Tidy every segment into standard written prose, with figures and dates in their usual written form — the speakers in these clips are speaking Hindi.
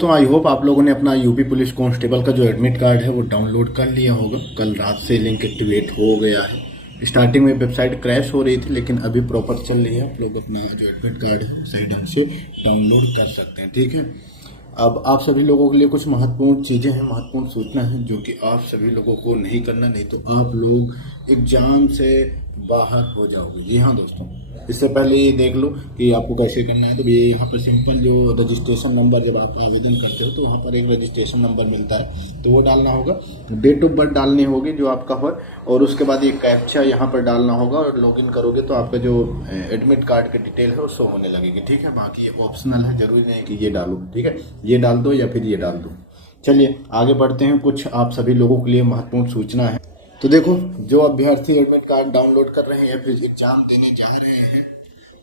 तो आई होप आप लोगों ने अपना यूपी पुलिस कांस्टेबल का जो एडमिट कार्ड है वो डाउनलोड कर लिया होगा। कल रात से लिंक एक्टिवेट हो गया है। स्टार्टिंग में वेबसाइट क्रैश हो रही थी, लेकिन अभी प्रॉपर चल रही है। आप लोग अपना जो एडमिट कार्ड है वो सही ढंग से डाउनलोड कर सकते हैं। ठीक है, अब आप सभी लोगों के लिए कुछ महत्वपूर्ण चीज़ें हैं, महत्वपूर्ण सूचना है जो कि आप सभी लोगों को नहीं करना, नहीं तो आप लोग एग्जाम से बाहर हो जाओगे। जी हाँ दोस्तों, इससे पहले ये देख लो कि आपको कैसे करना है। तो ये यहाँ पर सिंपल जो रजिस्ट्रेशन नंबर, जब आप आवेदन करते हो तो वहाँ पर एक रजिस्ट्रेशन नंबर मिलता है, तो वो डालना होगा। डेट ऑफ बर्थ डालनी होगी जो आपका हो, और उसके बाद ये कैप्चा यहाँ पर डालना होगा। और लॉगिन करोगे तो आपका जो एडमिट कार्ड की डिटेल है वो शो होने लगेगी। ठीक है, बाकी ये ऑप्शनल है, जरूरी नहीं कि ये डालो। ठीक है, ये डाल दो या फिर ये डाल दो। चलिए आगे बढ़ते हैं। कुछ आप सभी लोगों के लिए महत्वपूर्ण सूचना है। तो देखो, जो अभ्यर्थी एडमिट कार्ड डाउनलोड कर रहे हैं या फिर एग्जाम देने जा रहे हैं,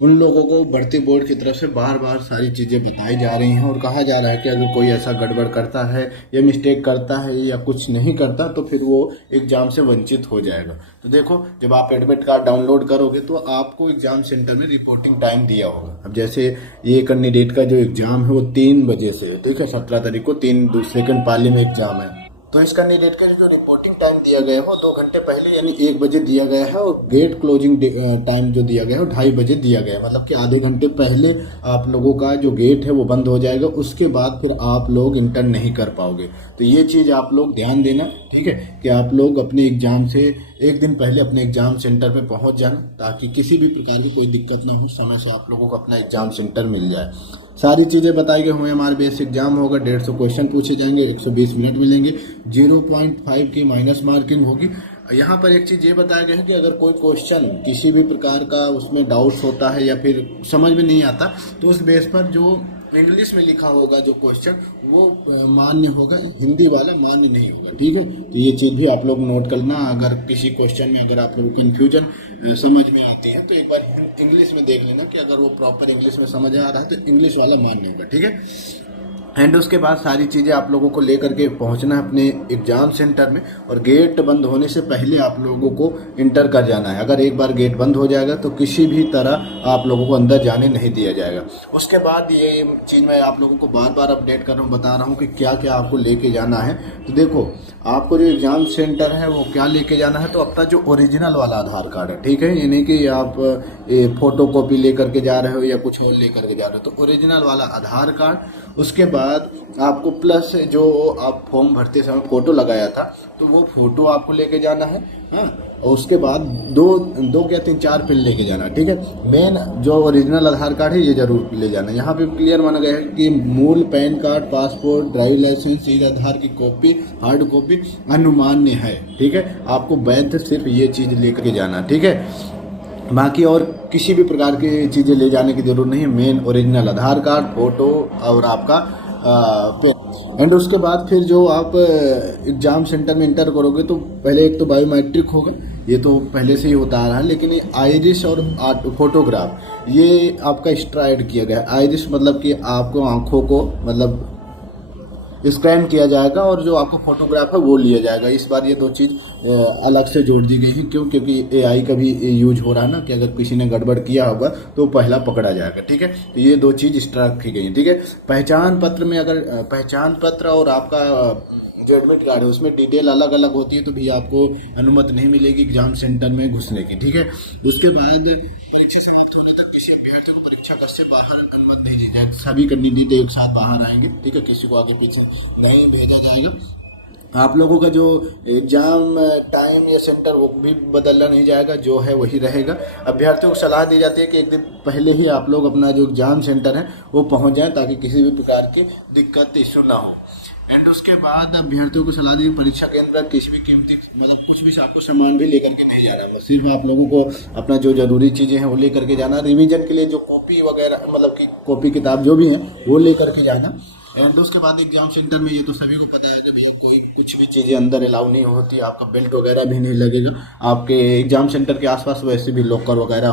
उन लोगों को भर्ती बोर्ड की तरफ से बार बार सारी चीज़ें बताई जा रही हैं और कहा जा रहा है कि अगर कोई ऐसा गड़बड़ करता है या मिस्टेक करता है या कुछ नहीं करता तो फिर वो एग्ज़ाम से वंचित हो जाएगा। तो देखो, जब आप एडमिट कार्ड डाउनलोड करोगे तो आपको एग्ज़ाम सेंटर में रिपोर्टिंग टाइम दिया होगा। अब जैसे ये कैंडिडेट का जो एग्ज़ाम है वो 3 बजे से है। ठीक है, 17 तारीख को 3 सेकंड पाली में एग्ज़ाम है। तो इस कैंडिडेट का जो रिपोर्टिंग टाइम दिया गया है वो 2 घंटे पहले यानी 1 बजे दिया गया है, और गेट क्लोजिंग टाइम जो दिया गया है वो 2:30 बजे दिया गया है। मतलब कि आधे घंटे पहले आप लोगों का जो गेट है वो बंद हो जाएगा, उसके बाद फिर आप लोग इंटर नहीं कर पाओगे। तो ये चीज़ आप लोग ध्यान देना। ठीक है, कि आप लोग अपने एग्जाम से एक दिन पहले अपने एग्जाम सेंटर पे पहुंच जाना, ताकि किसी भी प्रकार की कोई दिक्कत ना हो, समय से आप लोगों को अपना एग्जाम सेंटर मिल जाए। सारी चीज़ें बताई गई हुई। हमारे बेस एग्जाम होगा, 150 क्वेश्चन पूछे जाएंगे, 120 मिनट मिलेंगे, 0.5 की माइनस मार्किंग होगी। यहाँ पर एक चीज़ ये बताया गया है कि अगर कोई क्वेश्चन किसी भी प्रकार का उसमें डाउट्स होता है या फिर समझ में नहीं आता, तो उस बेस पर जो इंग्लिश में लिखा होगा जो क्वेश्चन वो मान्य होगा, हिंदी वाला मान्य नहीं होगा। ठीक है, तो ये चीज़ भी आप लोग नोट करना। अगर किसी क्वेश्चन में अगर आप लोग कन्फ्यूजन समझ में आती है तो एक बार इंग्लिश में देख लेना कि अगर वो प्रॉपर इंग्लिश में समझ आ रहा है तो इंग्लिश वाला मान्य होगा। ठीक है, एंड उसके बाद सारी चीज़ें आप लोगों को लेकर के पहुंचना है अपने एग्जाम सेंटर में, और गेट बंद होने से पहले आप लोगों को इंटर कर जाना है। अगर एक बार गेट बंद हो जाएगा तो किसी भी तरह आप लोगों को अंदर जाने नहीं दिया जाएगा। उसके बाद ये चीज़ मैं आप लोगों को बार बार अपडेट कर रहा हूँ, बता रहा हूँ कि क्या क्या आपको लेके जाना है। तो देखो, आपको जो एग्जाम सेंटर है वो क्या लेके जाना है, तो अपना जो ओरिजिनल वाला आधार कार्ड है। ठीक है, ये नहीं कि आप फोटो कॉपी लेकर के जा रहे हो या कुछ और लेकर के जा रहे हो। तो ओरिजिनल वाला आधार कार्ड, उसके बाद आपको प्लस जो आप फॉर्म भरते समय फोटो लगाया था तो वो फोटो आपको लेके जाना है। हाँ, और उसके बाद दो क्या 3-4 पिन लेके जाना। ठीक है, मेन जो ओरिजिनल आधार कार्ड है ये जरूर ले जाना। यहाँ पे क्लियर माना गया है कि मूल PAN card, passport, driving licence, e Aadhaar की कॉपी, हार्ड कॉपी अनुमान्य है। ठीक है, आपको वैध सिर्फ ये चीज़ लेकर के जाना। ठीक है, बाकी और किसी भी प्रकार की चीज़ें ले जाने की जरूरत नहीं है। मेन ओरिजिनल आधार कार्ड, फोटो और आपका पेन। एंड उसके बाद फिर जो आप एग्जाम सेंटर में इंटर करोगे तो पहले एक तो बायोमेट्रिक होगा, ये तो पहले से ही होता आ रहा है, लेकिन ये आइरिस और फोटोग्राफ ये आपका एक्स्ट्रा ऐड किया गया है। आइरिस मतलब कि आपको आंखों को मतलब स्कैन किया जाएगा, और जो आपको फोटोग्राफ है वो लिया जाएगा। इस बार ये 2 चीज़ अलग से जोड़ दी गई है। क्यों? क्योंकि एआई का भी यूज हो रहा है ना, कि अगर किसी ने गड़बड़ किया होगा तो पहला पकड़ा जाएगा। ठीक है, तो ये 2 चीज़ एक्स्ट्रा रखी गई है। ठीक है, पहचान पत्र में अगर पहचान पत्र और आपका जो एडमिट कार्ड है उसमें डिटेल अलग अलग होती है, तो भी आपको अनुमति नहीं मिलेगी एग्जाम सेंटर में घुसने की। ठीक है, उसके बाद परीक्षा समाप्त होने तक किसी अभ्यर्थी को परीक्षा कक्ष से बाहर अनुमति नहीं दी जाएगी। सभी कैंडिडेट एक साथ बाहर आएंगे। ठीक है, किसी को आगे पीछे नहीं भेजा जाएगा। आप लोगों का जो एग्जाम टाइम या सेंटर वो भी बदलना नहीं जाएगा, जो है वही रहेगा। अभ्यर्थियों को सलाह दी जाती है कि एक दिन पहले ही आप लोग अपना जो एग्जाम सेंटर है वो पहुंच जाएं, ताकि किसी भी प्रकार की दिक्कत इश्यू ना हो। एंड उसके बाद अभ्यर्थियों को सलाह दी परीक्षा केंद्र पर किसी भी कीमती मतलब कुछ भी आपको सामान भी लेकर के नहीं जाना, बस सिर्फ आप लोगों को अपना जो जरूरी चीज़ें हैं वो लेकर के जाना। रिवीजन के लिए जो कॉपी वगैरह मतलब कि कॉपी किताब जो भी है वो लेकर के जाना। एंड उसके बाद एग्जाम सेंटर में ये तो सभी को पता है कि भैया कोई कुछ भी चीज़ें अंदर अलाउ नहीं होती, आपका बेल्ट वगैरह भी नहीं लगेगा। आपके एग्जाम सेंटर के आसपास वैसे भी लॉकर वगैरह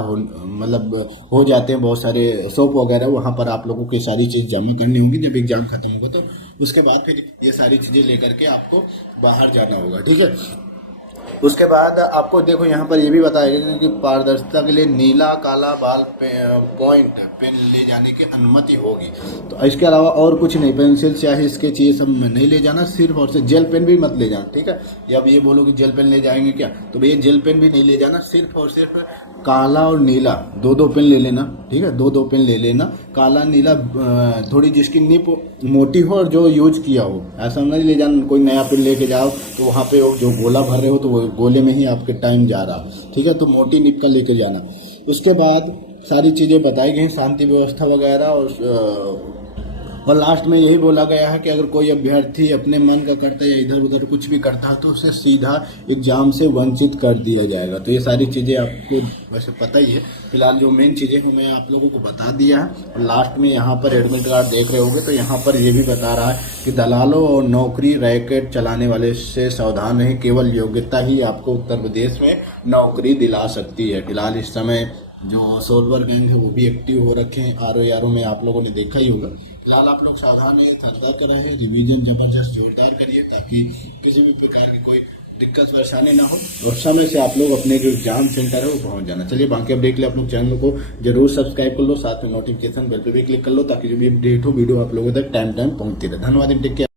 हो जाते हैं, बहुत सारे शॉप वगैरह, वहाँ पर आप लोगों की सारी चीज़ जमा करनी होगी। जब एग्जाम खत्म होगा तो उसके बाद फिर ये सारी चीज़ें लेकर के आपको बाहर जाना होगा। ठीक है, उसके बाद आपको देखो यहाँ पर ये भी बताया गया कि पारदर्शिता के लिए नीला काला बाल पॉइंट पेन ले जाने की अनुमति होगी। तो इसके अलावा और कुछ नहीं, पेंसिल स्याही स्केच ये सब नहीं ले जाना, सिर्फ और सिर्फ जेल पेन भी मत ले जाना, ठीक है। या अब ये बोलो कि जेल पेन ले जाएंगे क्या, तो भैया जेल पेन भी नहीं ले जाना, सिर्फ और सिर्फ काला और नीला दो पेन ले लेना, ठीक है। दो पेन ले लेना, काला नीला, थोड़ी जिसकी निप मोटी हो और जो यूज किया हो, ऐसा नहीं ले जाना कोई नया पेन लेके जाओ तो वहाँ पे जो गोला भर रहे हो तो वो गोले में ही आपके टाइम जा रहा, ठीक है। तो मोटी निप का लेकर जाना। उसके बाद सारी चीज़ें बताई गई, शांति व्यवस्था वगैरह, और लास्ट में यही बोला गया है कि अगर कोई अभ्यर्थी अपने मन का करता है या इधर उधर कुछ भी करता है तो उसे सीधा एग्जाम से वंचित कर दिया जाएगा। तो ये सारी चीज़ें आपको वैसे पता ही है। फिलहाल जो मेन चीज़ें हैं मैं आप लोगों को बता दिया है। और लास्ट में यहाँ पर एडमिट कार्ड देख रहे होंगे तो यहाँ पर ये भी बता रहा है कि दलालों और नौकरी रैकेट चलाने वाले से सावधान रहें, केवल योग्यता ही आपको उत्तर प्रदेश में नौकरी दिला सकती है। फिलहाल इस समय जो सोलवर गैंग है वो भी एक्टिव हो रखे हैं, आर में आप लोगों ने देखा ही होगा। फिलहाल आप लोग सावधान रहिए, सतर्क रहे, रिवीजन जबरदस्त जोरदार करिए ताकि किसी भी प्रकार की कोई दिक्कत परेशानी ना हो और समय से आप लोग अपने जो एग्जाम सेंटर है वो पहुंच जाना। चलिए बाकी अपडेट के लिए आप लोग चैनल को जरूर सब्सक्राइब कर लो, साथ में नोटिफिकेशन बेल पे भी क्लिक कर लो ताकि जो भी अपडेट हो वीडियो आप लोगों तक टाइम पहुंचती रहे। धन्यवाद।